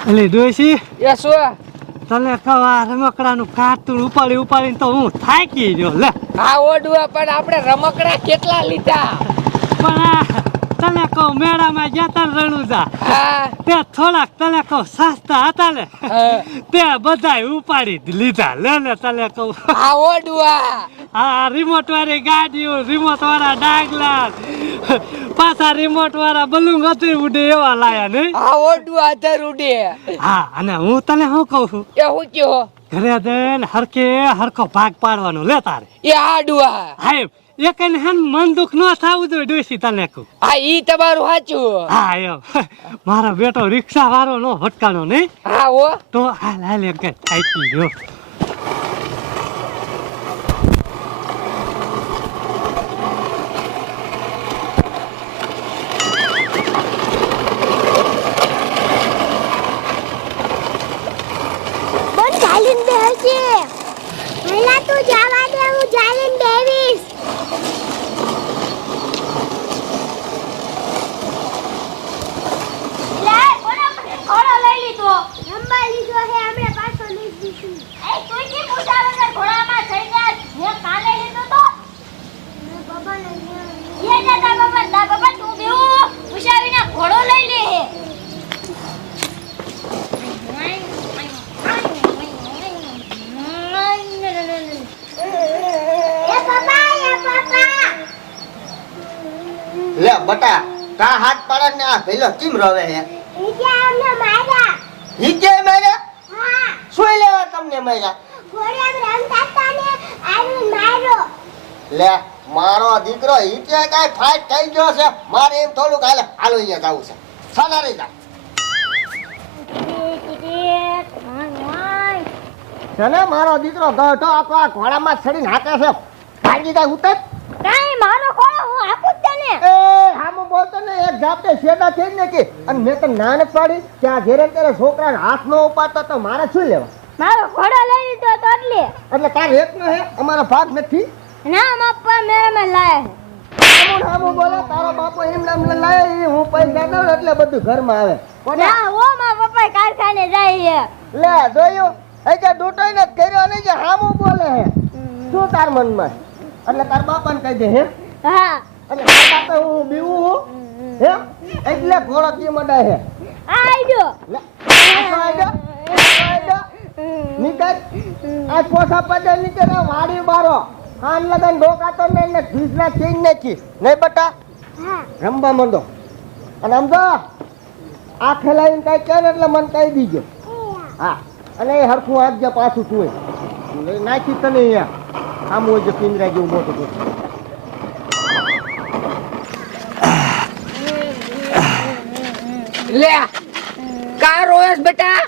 એટલે ડોશી એ શું તને આ રમકડાનું કાર્ટૂન ઉપાડી ઉપાડીને તો હું થાકી ગયો લે. હા ઓડવા પણ આપણે રમકડા કેટલા લીધા? પણ આ તને કહું મેળામાં જતા રણુજા હા. તે થોડાક તને કહું સસ્તા હતા ને તે બધાય ઉપાડી લીધા. લે ને તને કહું. આ ઓડુઆ આ રિમોટ વાળી ગાડીઓ રિમોટ વાળા ડાગલા. પાછા રિમોટ વાળા બલૂન હતી ઉડે એવા લાયા નહીં આ ઓડુઆ ધર ઉડે. હા અને હું તને શું કહું છું? એ હું કયો? ઘરે દેન હરકે હરખો ભાગ પાડવાનો લે તારે. એ આડુઆ હા એક હે મન દુખ ન થાવું જોઈએ ડોસી તને કહું. હા ઈ તમારું સાચું. હા એમ. મારા બેટો રિક્ષા વાળો નો ભટકાનો નહીં. હા ઓ તો હાલ હાલ એક થાકી ગયો ચાલીને બેસજે પહેલા તું જવા દે હું ચાલીને બેવીશ Thank you. બટા કા હાથ પાડે ને આ ભેલો કેમ રવે હે? માર્યા. હિજે મારે હા. શું લેવા તમને માર્યા? માર્યો. લે મારો દીકરો હિજે કાઈ ફાઈટ થઈ ગયો છે. મારે એમ થોડુંક કાલે હાલો અહીંયા જવું છે. સાના રહી જા. છે મારો દીકરો ગઢો આખો આ ઘોડામાં ચડીને હાકે છે. ભાગી જાય ઉતર. કાઈ મારો ઘોડો હું આપું તને એ હામું બોલતો ને એક જાપતે શેડા થઈ ને કે અને મેં તો નાનક પાડી કે આ ઘેરે ત્યારે છોકરાને હાથ નો ઉપાડતો તો મારે શું લેવા? મારો ઘોડો લઈ લીધો તો એટલે એટલે તાર એક નો હે અમારો ભાગ નથી? ના મપ્પા મેરા મે લાયા હામું હામું બોલે તારો બાપો એમ નામ લાય ઈ હું પૈસા દઉં એટલે બધું ઘરમાં આવે. ના ઓ માં પપ્પા કારખાને જાય લે જોયું? એ જે ને કર્યો ને જે હામું બોલે હે શું તાર મનમાં? એટલે તાર બાપાને કહી દે હે? હા. તાર બાપે હું બીવું હું હે? એટલે ઘોડો કી મડાય હે. આઈડો આઈડો આઈડો નીકળ. આ પોસા પડે નીચે ને વાડી બારો. કાન લગન ઢોકા તો ને ને ઘીસના ચીન નાખી. નહીં બટા? રંબા માંડો. અને સમજો આ ખેલાઈને કઈ કહે ને એટલે મને કહી દીજો. હા. અને એ હરખું આપજે પાછું તું નાખી તને અહીંયા. આમ હોય છે પિંજરા જેવું મોટું લે. કા રોયસ બેટા?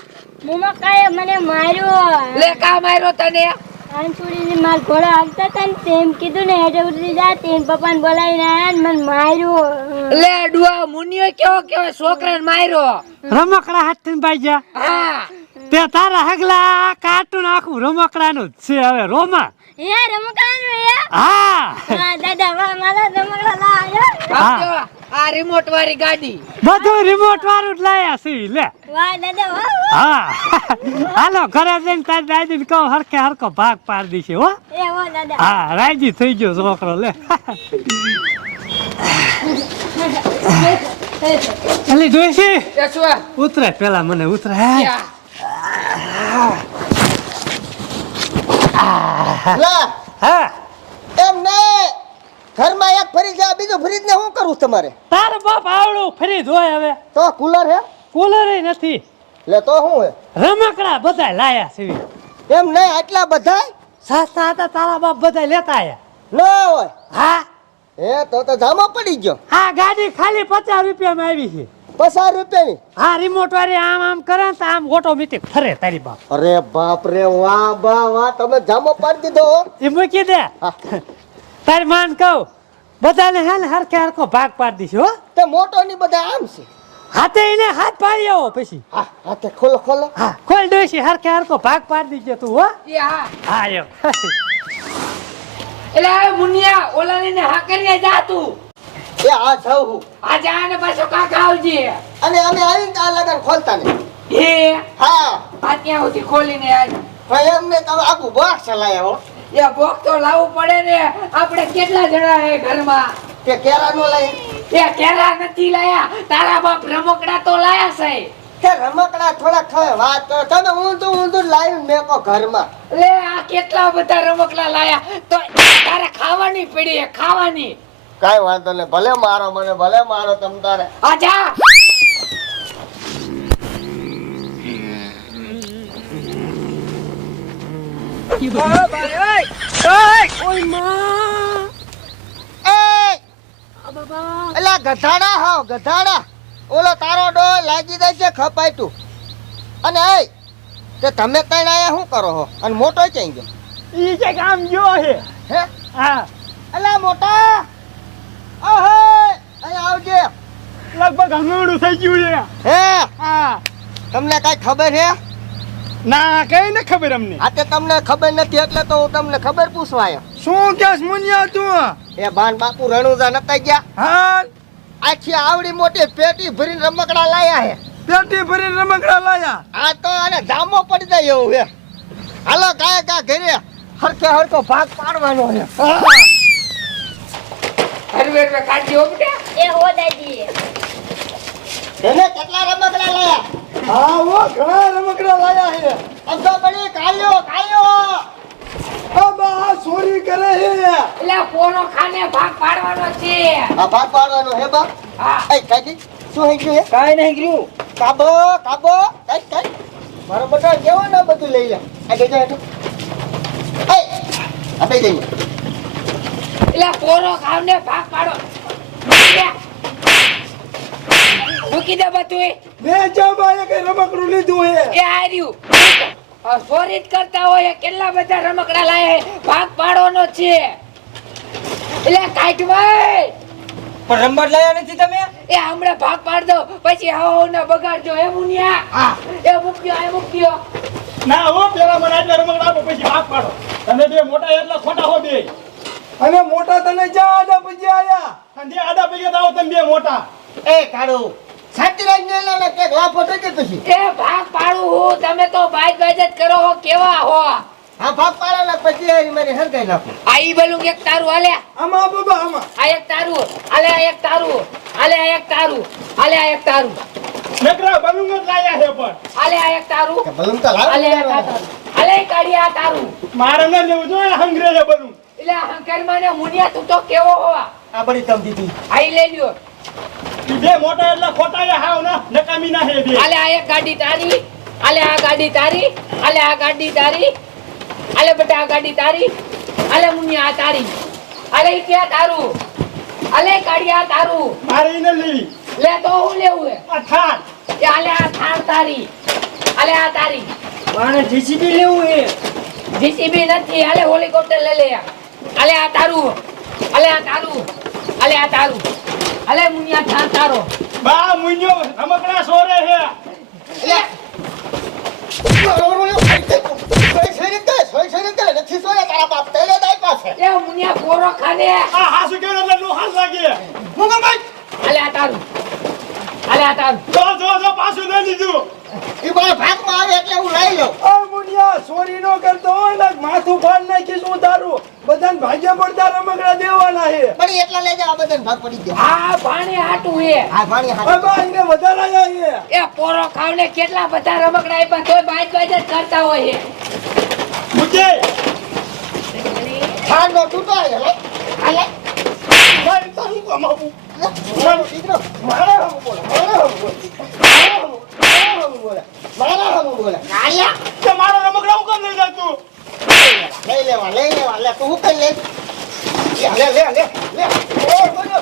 મુમા કાએ મને માર્યો. લે કા માર્યો તને? કાનસુડીને માર ઘોડા હાંકતા હતા ને તેમ કીધું ને હેઠે ઉતરી જા તેમ પપ્પાને બોલાવીને આયા ને મને માર્યો. લે ડુઆ મુનિયો કેવો કેવો છોકરાને માર્યો. રમકડા હાથથી ભાઈ જા. હા. તે તારા હગલા કાર્ટૂન આખું રમકડાનું જ છે હવે રોમા. હે રમકડાનું હે હા. હા દાદા મારા રમકડા લાવ્યો આ રિમોટ વાળી ગાડી. બધું રિમોટ વાળું જ લાયા છે લે. વાહ દાદા વાહ વાહ. હા. હાલો ઘરે જઈને તારી દાદીને કહું હરખે હરખો ભાગ પાડી દીશે હો. એ હો દાદા. હા રાજી થઈ ગયો છોકરો લે. એલી જોઈશી ઉતરે પેલા મને ઉતરે. લે. હા. એમ નહીં. ઘરમાં એક ફ્રીજ છે બીજું ફ્રીજ ને શું કરું તમારે? તાર બાપ આવડું ફ્રીજ હોય હવે. તો કુલર હે? કુલર નથી. લે તો શું હે? રમકડા બધા લાયા છે એમ નહીં આટલા બધા સસ્તા હતા તારા બાપ બધા લેતા આયા. ના હોય? હા. એ તો તો જામો પડી ગયો. આ ગાડી ખાલી પચાસ રૂપિયામાં આવી છે. પચાસ રૂપિયાની? હા રિમોટ વાળી આમ આમ કરે ને તો આમ ઓટોમેટિક ફરે તારી બાપ. અરે બાપ રે વાહ વાહ વાહ તમે જામો પાડી દીધો. એ મૂકી દે. તારી માન કહું બધાને હે ને હરખે હરખો ભાગ પાડી દીધો હો. તે મોટો ની બધા આમ છે. હાથે એને હાથ પાડી આવો પછી. હા હાથે ખોલો ખોલો. હા ખોલ ડોસી હરખે હરખો ભાગ પાડી દીધો તું હો. એ હા. હા એમ. એટલે હવે મુનિયા ઓલાને ને હા કરી જા તું. એ આ જાઉં હું. આજે આને પાછો કાકા આવજે. અને અમે આવીને આ લગન ખોલતા નહીં. એ હા. આ ત્યાં સુધી ખોલીને આવી ભાઈ અમને તમે આખું બોક્સ ચલાયા એ બોક્સ તો લાવવું પડે ને. આપણે કેટલા જણા હે ઘરમાં? તે કેરા નો લઈ. તે કેરા નથી લાયા. તારા બાપ રમકડા તો લાયા છે. કે રમકડા થોડા થયો વાત કરો તમે ઊંધું ઊંધું લાવી મેકો ઘરમાં. લે આ કેટલા બધા રમકડા લાયા? તો તારે ખાવાની પડી હે ખાવાની. કાઈ વાંધો નહીં. ભલે મારો મને ભલે મારો તમ તારે. આ જા ગધાડા હાવ ગધાડા ઓલો તારો ડો લાગી જાય છે ખપાય તું અને એ તે તમે કઈ આયા શું કરો હો? અને મોટો ક્યાં ગયો? ઈ કે કામ જો હે હે? હા. એલા મોટા! આવજે. લગભગ હંગોડું થઈ ગયું છે. હે? હા. તમને કઈ ખબર હે? ના કઈ ને ખબર અમને? આ તે તમને ખબર નથી એટલે તો હું તમને ખબર પૂછવા આવ્યો શું કેસ મુનિયા તું? એ બાન બાપુ રણુજા નતા ગયા? હા આખી આવડી મોટી પેટી ભરીને રમકડા લાયા હે. પેટી ભરીને રમકડા લાયા? આ તો આને જામો પડી જાય એવું હે. હાલો કાય કા ઘરે હરકે હરકો ભાગ પાડવાનો છે હરવે હરવે કાઢી હો બેટા. એ હો દાદી. એને કેટલા રમકડા લાયા? હા ઓ ઘણા રમકડા લાયા છે. અમથો બળી કાયો કાયો ચોરી કરે છે. એટલે પોનો ખાને ભાગ પાડવાનો છે. આ ભાગ પાડવાનો હે બા? હા. એ કાકી શું હે ગયું હે કાઈ નહીં ગયું. કાબો કાબો કઈ કઈ. મારો બટા કેવો ને બધું લઈ લે? આ જઈ જાય એ આ બે જઈએ પોરો ખાવ ને ભાગ પાડો. મૂકી દે. બધું મેં રમકડું લીધું છે એ આર્યું ચોરી કરતા હોય કેટલા બધા રમકડા લાય. ભાગ પાડવાનો છે. એટલે કાઢ ભાઈ. પણ રમવા લાયા નથી તમે? એ હમણાં ભાગ પાડ દો. પછી હાવ ને બગાડજો. એ મુનિયા? એ મૂક્યો એ મૂક્યો. ના હો પેલા મને આટલા રમકડા આપો પછી ભાગ પાડો. તમે બે મોટા એટલા ખોટા હો બે. અને મોટા તને જા આડા પછી આયા? અને આડા પૈયા આવો તમે બે મોટા. એ કાઢો સાચરાજ ને લાવે કે લાફો થઈ ગયો પછી. એ ભાગ પાડું હું તમે તો બાજ બાજ જ કરો હો કેવા હો? આ ભાગ પાડવાના પછી એ મારી હરગાઈ નાખો. આ ઈ બલું એક તારું હાલે. આમાં બાબા આમાં. આ એક તારું હાલે આ એક તારું હાલે આ એક તારું હાલે આ એક તારું. નકરા બલું જ લાયા છે પણ. હાલે આ એક તારું કે બલૂન તો લાવ હાલે આ તારું. હાલે કાઢી આ તારું. મારે ન લેવું જોઈએ હંગરે બલું એટલે હંકાર મને મુનિયા તું તો કેવો હોવા? આ બડી તમ દીધી આઈ લઈ લ્યો. બે મોટા એટલે ખોટા છે હાવ ના નકામી ના હે બે. આલે આ એક ગાડી તારી આલે આ ગાડી તારી આલે આ ગાડી તારી આલે બેટા આ ગાડી તારી આલે મુનિયા આ તારી. આલે ક્યાં તારું? આલે કાઢી આ તારું. મારે ને લેવી. લે તો હું લેવું હે? આ થાર કે આલે આ થાર તારી. આલે આ તારી. મારે જીસીબી લેવું હે. જીસીબી નથી આલે હેલિકોપ્ટર લઈ લે હાલે આ તારું. અલે આ તારું. અલે આ તારું. અલે મુનિયા થા તારો. બા મુનિયો રમકડા સોરે છે. લે ખાને. આ હાસુ કેવો જો જો હાલ લાગે હું મુનિયા ચોરી નો કરતો હોય માથું ફાડ નાખી શું તારું. બધાને ભાગ્ય પડતા રમકડા દેવાના છે. હા પાણી હાટું હે બાબા એને વધારે આયા છે. એ પોરો ખાવને કેટલા બધા રમકડા આપ્યા તોય બાજ બાજ જ કરતા હોય છે. મુજે ભાઈ તારું કમાવું કે મારો રમકડા હું કેમ લઈ જાતું લઈ લેવા લઈ લેવા લે તું કઈ લે લે લે લે લે લે. ઓ બોલો.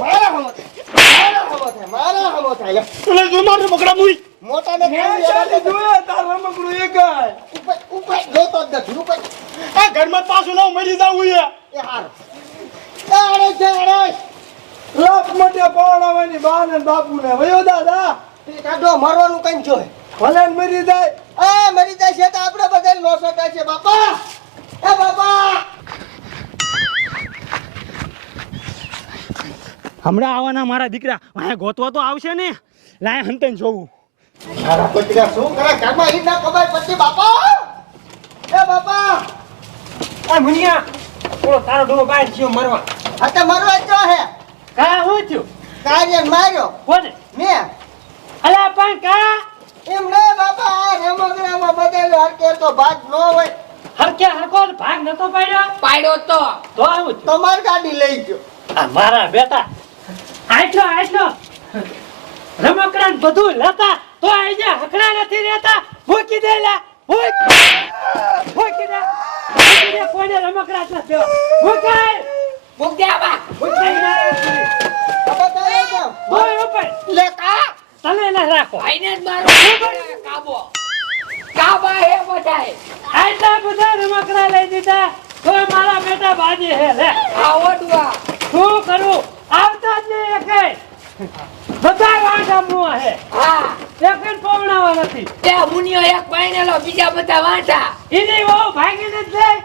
મારા હમો મારા હમો મારા હમો થાય. તું લઈ જો મારો રમકડા મુઈ. મોટા ને ચાલી જોયા તાર રમકડું એક જ. ઉપર ઉપર જોતો જ નથી ઉપર આ ઘરમાં પાછું ના મરી જાવું છે એ હારો. અરે અરે લાખ માટે પાવડાવવાની બા ને બાપુ ને વયો દાદા કાઢો મરવાનું કઈ જોય ભલે મરી જાય. એ મરી જાય છે તો આપણે બધા લોસો થાય છે બાપા. એ બાપા. હમણાં આવવાના મારા દીકરા. અહીંયા ગોતવા તો આવશે ને. લાય હંતન જોવું. મારા પતિકા શું કરે? ઘરમાં ઈ ના કમાય પછી બાપા. એ બાપા. એ મુનિયા ઓલો તારો ડોબો બહાર થયો મરવા. આ તે મરવા જો હે. કા હું થયું? કાર્ય માર્યો. કોને? મેં. અલા પણ કા? એમ લે બાપા આ રમકડામાં બદલ્યો હરકે તો ભાગ ન હોય. હરકે હરકો ભાગ નતો પાડ્યો? પાડ્યો તો. તો આવું થયું. તો ગાડી લઈ ગયો. આ મારા બેટા. આટલો આટલો. રમકડા ને બધું લેતા તો અહીંયા હકડા નથી રહેતા. મૂકી દે લા મૂક. દે. મૂકી દે કોઈને રમકડા જ નથી દેવા. મૂકાય. મૂક દે. બોય ઉપર. લે કા? તને એને રાખો. આઈને જ મારો કાબો. કાબા હે બધાય. આટલા બધા રમકડા લઈ દીધા. તો મારા બેટા બાજી હે લે. આ ઓડવા શું કરું? આવતા જ નહીં એકે. બધા વાંઢા મુઆ હે. હા. એક પવણાવા નથી. તે મુનિયો એક પાઈનેલો બીજા બધા વાંટા એની વહુ ભાગી જ જાય.